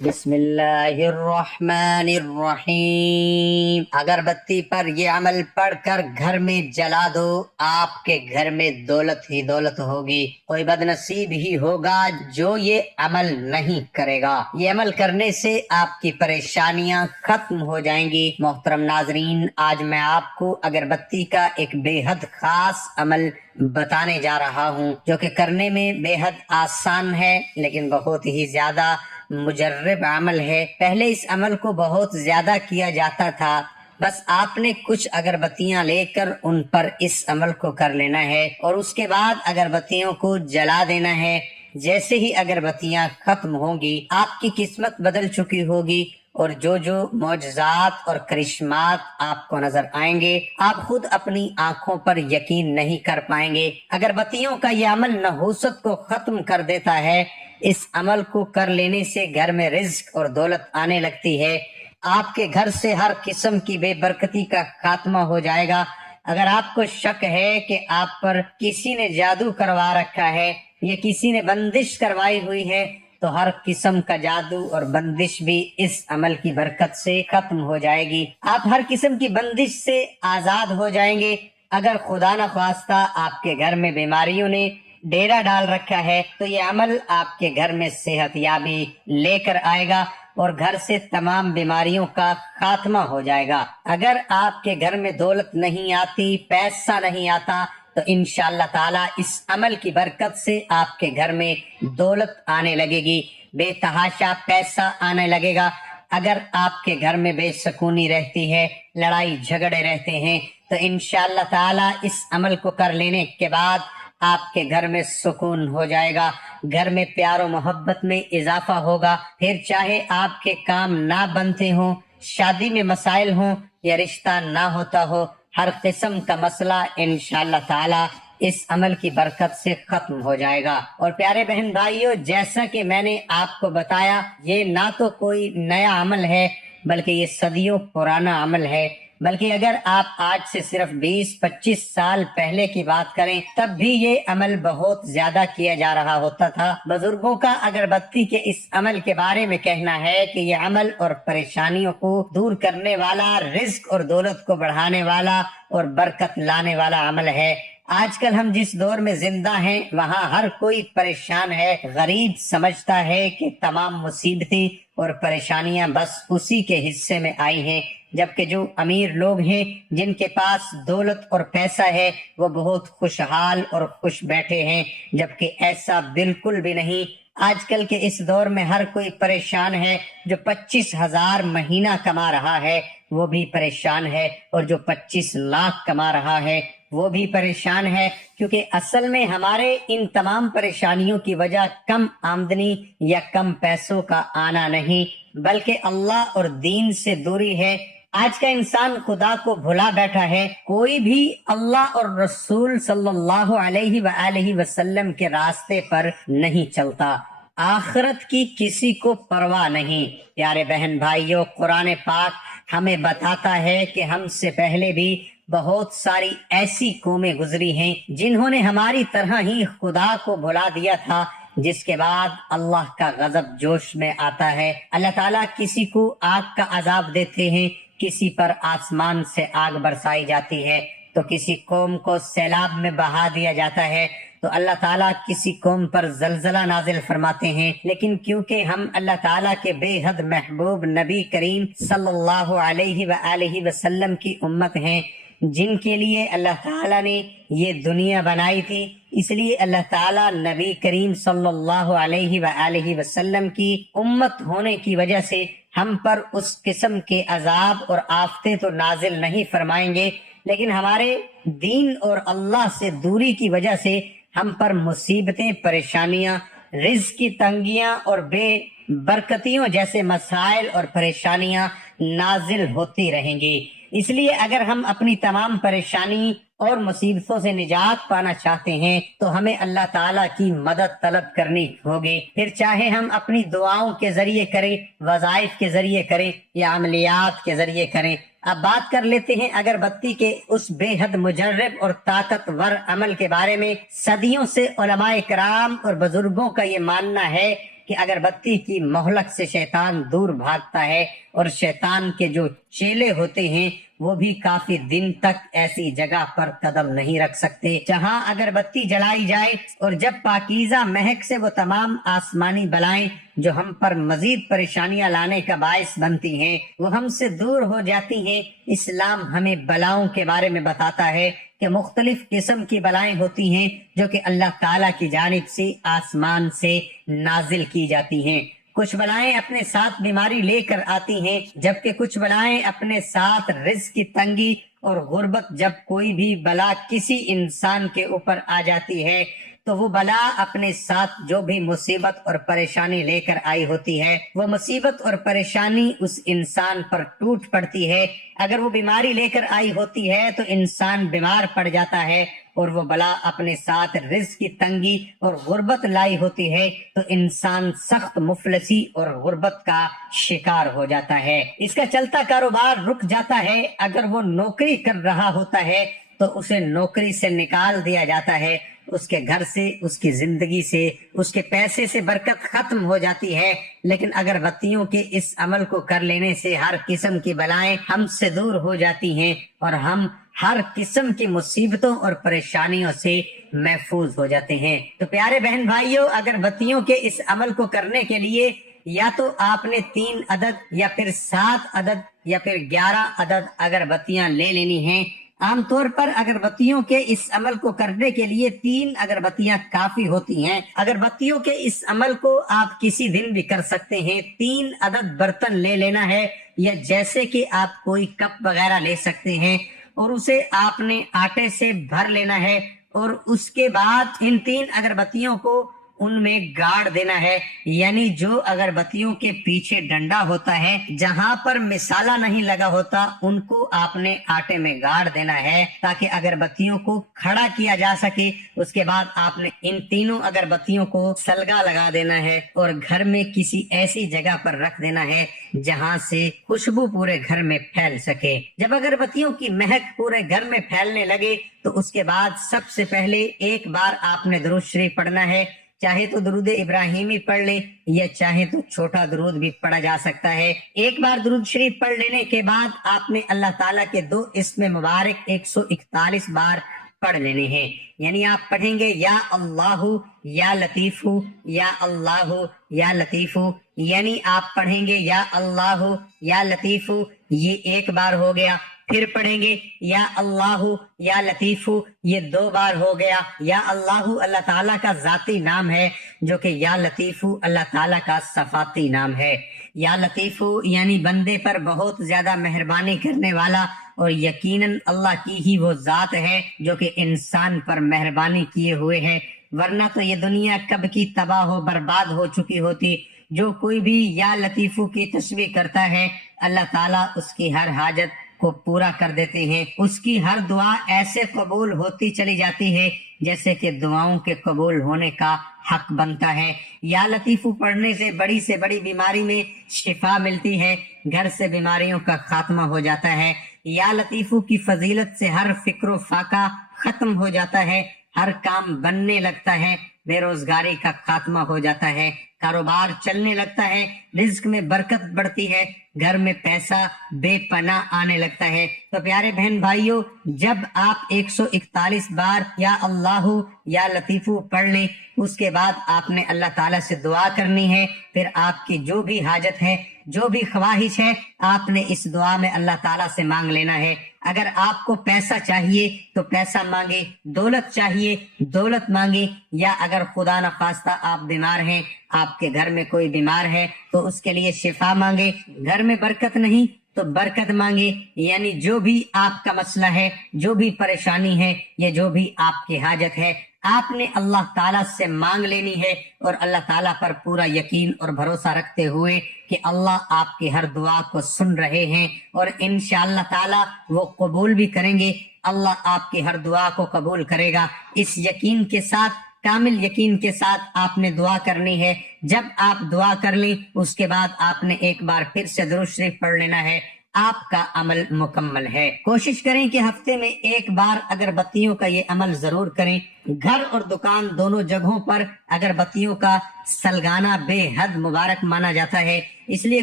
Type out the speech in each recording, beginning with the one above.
بسم اللہ الرحمن الرحیم۔ اگربتی پر یہ عمل پڑھ کر گھر میں جلا دو، آپ کے گھر میں دولت ہی دولت ہوگی۔ کوئی بد نصیب ہی ہوگا جو یہ عمل نہیں کرے گا۔ یہ عمل کرنے سے آپ کی پریشانیاں ختم ہو جائیں گی۔ محترم ناظرین، آج میں آپ کو اگربتی کا ایک بے حد خاص عمل بتانے جا رہا ہوں، جو کہ کرنے میں بے حد آسان ہے لیکن بہت ہی زیادہ مجرب عمل ہے۔ پہلے اس عمل کو بہت زیادہ کیا جاتا تھا، بس آپ نے کچھ اگربتیاں لے کر ان پر اس عمل کو کر لینا ہے اور اس کے بعد اگربتیوں کو جلا دینا ہے۔ جیسے ہی اگربتیاں ختم ہوں گی، آپ کی قسمت بدل چکی ہوگی اور جو معجزات اور کرشمات آپ کو نظر آئیں گے، آپ خود اپنی آنکھوں پر یقین نہیں کر پائیں گے۔ اگربتیوں کا یہ عمل نحوست کو ختم کر دیتا ہے۔ اس عمل کو کر لینے سے گھر میں رزق اور دولت آنے لگتی ہے۔ آپ کے گھر سے ہر قسم کی بے برکتی کا خاتمہ ہو جائے گا۔ اگر آپ کو شک ہے کہ آپ پر کسی نے جادو کروا رکھا ہے یا کسی نے بندش کروائی ہوئی ہے، تو ہر قسم کا جادو اور بندش بھی اس عمل کی برکت سے ختم ہو جائے گی۔ آپ ہر قسم کی بندش سے آزاد ہو جائیں گے۔ اگر خدا نخواستہ آپ کے گھر میں بیماریوں نے ڈیرا ڈال رکھا ہے، تو یہ عمل آپ کے گھر میں صحت یابی لے کر آئے گا اور گھر سے تمام بیماریوں کا خاتمہ ہو جائے گا۔ اگر آپ کے گھر میں دولت نہیں آتی، پیسہ نہیں آتا، تو انشاءاللہ تعالی اس عمل کی برکت سے آپ کے گھر میں دولت آنے لگے گی، بے تحاشا پیسہ آنے لگے گا۔ اگر آپ کے گھر میں بے سکونی رہتی ہے، لڑائی جھگڑے رہتے ہیں، تو انشاءاللہ تعالی اس عمل کو کر لینے کے بعد آپ کے گھر میں سکون ہو جائے گا، گھر میں پیار و محبت میں اضافہ ہوگا۔ پھر چاہے آپ کے کام نہ بنتے ہوں، شادی میں مسائل ہوں یا رشتہ نہ ہوتا ہو، ہر قسم کا مسئلہ انشاءاللہ تعالی اس عمل کی برکت سے ختم ہو جائے گا۔ اور پیارے بہن بھائیوں، جیسا کہ میں نے آپ کو بتایا، یہ نہ تو کوئی نیا عمل ہے بلکہ یہ صدیوں پرانا عمل ہے۔ بلکہ اگر آپ آج سے صرف 20-25 سال پہلے کی بات کریں، تب بھی یہ عمل بہت زیادہ کیا جا رہا ہوتا تھا۔ بزرگوں کا اگربتی کے اس عمل کے بارے میں کہنا ہے کہ یہ عمل اور پریشانیوں کو دور کرنے والا، رزق اور دولت کو بڑھانے والا اور برکت لانے والا عمل ہے۔ آج کل ہم جس دور میں زندہ ہیں، وہاں ہر کوئی پریشان ہے۔ غریب سمجھتا ہے کہ تمام مصیبتیں اور پریشانیاں بس اسی کے حصے میں آئی ہیں، جبکہ جو امیر لوگ ہیں، جن کے پاس دولت اور پیسہ ہے، وہ بہت خوشحال اور خوش بیٹھے ہیں، جبکہ ایسا بالکل بھی نہیں۔ آج کل کے اس دور میں ہر کوئی پریشان ہے۔ جو 25,000 مہینہ کما رہا ہے وہ بھی پریشان ہے، اور جو 25 لاکھ کما رہا ہے وہ بھی پریشان ہے، کیونکہ اصل میں ہمارے ان تمام پریشانیوں کی وجہ کم آمدنی یا کم پیسوں کا آنا نہیں، بلکہ اللہ اور دین سے دوری ہے۔ آج کا انسان خدا کو بھلا بیٹھا ہے۔ کوئی بھی اللہ اور رسول صلی اللہ علیہ وآلہ وسلم کے راستے پر نہیں چلتا۔ آخرت کی کسی کو پرواہ نہیں۔ پیارے بہن بھائیوں، قرآن پاک ہمیں بتاتا ہے کہ ہم سے پہلے بھی بہت ساری ایسی قومیں گزری ہیں جنہوں نے ہماری طرح ہی خدا کو بھلا دیا تھا، جس کے بعد اللہ کا غضب جوش میں آتا ہے۔ اللہ تعالیٰ کسی کو آگ کا عذاب دیتے ہیں، کسی پر آسمان سے آگ برسائی جاتی ہے، تو کسی قوم کو سیلاب میں بہا دیا جاتا ہے، تو اللہ تعالیٰ کسی قوم پر زلزلہ نازل فرماتے ہیں۔ لیکن کیونکہ ہم اللہ تعالیٰ کے بے حد محبوب نبی کریم صلی اللہ علیہ وآلہ وسلم کی امت ہیں، جن کے لیے اللہ تعالیٰ نے یہ دنیا بنائی تھی، اس لیے اللہ تعالیٰ نبی کریم صلی اللہ علیہ وآلہ وسلم کی امت ہونے کی وجہ سے ہم پر اس قسم کے عذاب اور آفتیں تو نازل نہیں فرمائیں گے، لیکن ہمارے دین اور اللہ سے دوری کی وجہ سے ہم پر مصیبتیں، پریشانیاں، رزق کی تنگیاں اور بے برکتیوں جیسے مسائل اور پریشانیاں نازل ہوتی رہیں گی۔ اس لیے اگر ہم اپنی تمام پریشانی اور مصیبتوں سے نجات پانا چاہتے ہیں تو ہمیں اللہ تعالیٰ کی مدد طلب کرنی ہوگی، پھر چاہے ہم اپنی دعاؤں کے ذریعے کریں، وظائف کے ذریعے کریں یا عملیات کے ذریعے کریں۔ اب بات کر لیتے ہیں اگربتی کے اس بے حد مجرب اور طاقتور عمل کے بارے میں۔ صدیوں سے علماء کرام اور بزرگوں کا یہ ماننا ہے کہ اگربتی کی مہلک سے شیطان دور بھاگتا ہے، اور شیطان کے جو چیلے ہوتے ہیں وہ بھی کافی دن تک ایسی جگہ پر قدم نہیں رکھ سکتے جہاں اگربتی جلائی جائے، اور جب پاکیزہ مہک سے وہ تمام آسمانی بلائیں جو ہم پر مزید پریشانیاں لانے کا باعث بنتی ہیں وہ ہم سے دور ہو جاتی ہیں۔ اسلام ہمیں بلاؤں کے بارے میں بتاتا ہے کہ مختلف قسم کی بلائیں ہوتی ہیں جو کہ اللہ تعالیٰ کی جانب سے آسمان سے نازل کی جاتی ہیں۔ کچھ بلائیں اپنے ساتھ بیماری لے کر آتی ہیں، جبکہ کچھ بلائیں اپنے ساتھ رزق کی تنگی اور غربت۔ جب کوئی بھی بلا کسی انسان کے اوپر آ جاتی ہے تو وہ بلا اپنے ساتھ جو بھی مصیبت اور پریشانی لے کر آئی ہوتی ہے وہ مصیبت اور پریشانی اس انسان پر ٹوٹ پڑتی ہے۔ اگر وہ بیماری لے کر آئی ہوتی ہے تو انسان بیمار پڑ جاتا ہے، اور وہ بلا اپنے ساتھ رزق کی تنگی اور غربت لائی ہوتی ہے تو انسان سخت مفلسی اور غربت کا شکار ہو جاتا ہے۔ اس کا چلتا کاروبار رک جاتا ہے۔ اگر وہ نوکری کر رہا ہوتا ہے تو اسے نوکری سے نکال دیا جاتا ہے، اس کے گھر سے، اس کی زندگی سے، اس کے پیسے سے برکت ختم ہو جاتی ہے۔ لیکن اگربتیوں کے اس عمل کو کر لینے سے ہر قسم کی بلائیں ہم سے دور ہو جاتی ہیں، اور ہم ہر قسم کی مصیبتوں اور پریشانیوں سے محفوظ ہو جاتے ہیں۔ تو پیارے بہن بھائیوں، اگربتیوں کے اس عمل کو کرنے کے لیے یا تو آپ نے 3 عدد یا پھر 7 عدد یا پھر 11 عدد اگربتیاں لے لینی ہیں۔ عام طور پر اگربتیوں کے اس عمل کو کرنے کے لیے 3 اگربتیاں کافی ہوتی ہیں۔ اگربتیوں کے اس عمل کو آپ کسی دن بھی کر سکتے ہیں۔ 3 عدد برتن لے لینا ہے، یا جیسے کہ آپ کوئی کپ وغیرہ لے سکتے ہیں، اور اسے آپ نے آٹے سے بھر لینا ہے، اور اس کے بعد ان 3 اگربتیوں کو ان میں گاڑ دینا ہے۔ یعنی جو اگربتیوں کے پیچھے ڈنڈا ہوتا ہے، جہاں پر مسالہ نہیں لگا ہوتا، ان کو آپ نے آٹے میں گاڑ دینا ہے تاکہ اگربتیوں کو کھڑا کیا جا سکے۔ اس کے بعد آپ نے ان تینوں اگربتیوں کو سلگا لگا دینا ہے اور گھر میں کسی ایسی جگہ پر رکھ دینا ہے جہاں سے خوشبو پورے گھر میں پھیل سکے۔ جب اگربتیوں کی مہک پورے گھر میں پھیلنے لگے تو اس کے بعد سب سے پہلے ایک بار آپ نے درود شریف پڑھنا ہے۔ چاہے تو درود ابراہیمی پڑھ لیں یا چاہے تو چھوٹا درود بھی پڑھا جا سکتا ہے۔ ایک بار درود شریف پڑھ لینے کے بعد آپ نے اللہ تعالیٰ کے 2 اسم مبارک 141 بار پڑھ لینے ہیں۔ یعنی آپ پڑھیں گے یا اللہ یا لطیف یا اللہ یا لطیف، یعنی آپ پڑھیں گے یا اللہ یا لطیف، یہ ایک بار ہو گیا۔ پھر پڑھیں گے یا اللہ یا لطیف، یہ 2 بار ہو گیا۔ یا اللہ اللہ تعالیٰ کا ذاتی نام ہے، جو کہ یا لطیف اللہ تعالیٰ کا صفاتی نام ہے۔ یا لطیف یعنی بندے پر بہت زیادہ مہربانی کرنے والا، اور یقیناً اللہ کی ہی وہ ذات ہے جو کہ انسان پر مہربانی کیے ہوئے ہے، ورنہ تو یہ دنیا کب کی تباہ و برباد ہو چکی ہوتی۔ جو کوئی بھی یا لطیف کی تسبیح کرتا ہے، اللہ تعالیٰ اس کی ہر حاجت کو پورا کر دیتے ہیں۔ اس کی ہر دعا ایسے قبول ہوتی چلی جاتی ہے جیسے کہ دعاؤں کے قبول ہونے کا حق بنتا ہے۔ یا لطیف پڑھنے سے بڑی بیماری میں شفا ملتی ہے، گھر سے بیماریوں کا خاتمہ ہو جاتا ہے۔ یا لطیف کی فضیلت سے ہر فکر و فاقہ ختم ہو جاتا ہے، ہر کام بننے لگتا ہے، بے روزگاری کا خاتمہ ہو جاتا ہے، کاروبار چلنے لگتا ہے، رزق میں برکت بڑھتی ہے، گھر میں پیسہ بے پناہ آنے لگتا ہے۔ تو پیارے بہن بھائیوں، جب آپ 141 بار یا اللہ یا لطیف پڑھ لیں، اس کے بعد آپ نے اللہ تعالیٰ سے دعا کرنی ہے۔ پھر آپ کی جو بھی حاجت ہے، جو بھی خواہش ہے، آپ نے اس دعا میں اللہ تعالیٰ سے مانگ لینا ہے۔ اگر آپ کو پیسہ چاہیے تو پیسہ مانگے، دولت چاہیے دولت مانگے، یا اگر خدا نخواستہ آپ بیمار ہیں، آپ کے گھر میں کوئی بیمار ہے تو اس کے لیے شفا مانگے، گھر میں برکت نہیں تو برکت مانگے۔ یعنی جو بھی آپ کا مسئلہ ہے، جو بھی پریشانی ہے، یا جو بھی آپ کی حاجت ہے، آپ نے اللہ تعالیٰ سے مانگ لینی ہے، اور اللہ تعالیٰ پر پورا یقین اور بھروسہ رکھتے ہوئے کہ اللہ آپ کی ہر دعا کو سن رہے ہیں، اور انشاءاللہ تعالیٰ وہ قبول بھی کریں گے۔ اللہ آپ کی ہر دعا کو قبول کرے گا۔ اس یقین کے ساتھ، کامل یقین کے ساتھ آپ نے دعا کرنی ہے۔ جب آپ دعا کر لیں، اس کے بعد آپ نے ایک بار پھر سے درود شریف پڑھ لینا ہے۔ آپ کا عمل مکمل ہے۔ کوشش کریں کہ ہفتے میں ایک بار اگربتیوں کا یہ عمل ضرور کریں۔ گھر اور دکان دونوں جگہوں پر اگربتیوں کا سلگانا بے حد مبارک مانا جاتا ہے، اس لیے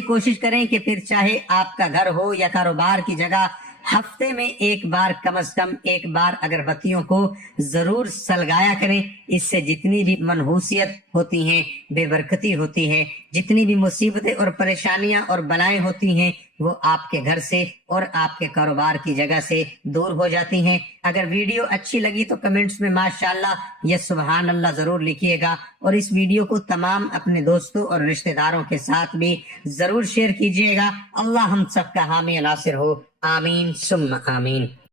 کوشش کریں کہ پھر چاہے آپ کا گھر ہو یا کاروبار کی جگہ، ہفتے میں ایک بار کم از کم ایک بار اگربتیوں کو ضرور سلگایا کریں۔ اس سے جتنی بھی منحوسیت ہوتی ہیں، بے برکتی ہوتی ہے، جتنی بھی مصیبتیں اور پریشانیاں اور بلائیں ہوتی ہیں، وہ آپ کے گھر سے اور آپ کے کاروبار کی جگہ سے دور ہو جاتی ہیں۔ اگر ویڈیو اچھی لگی تو کمنٹس میں ماشاءاللہ یا سبحان اللہ ضرور لکھیے گا، اور اس ویڈیو کو تمام اپنے دوستوں اور رشتہ داروں کے ساتھ بھی ضرور شیئر کیجیے گا۔ اللہ ہم سب کا حامی ناصر ہو، آمین ثم آمین۔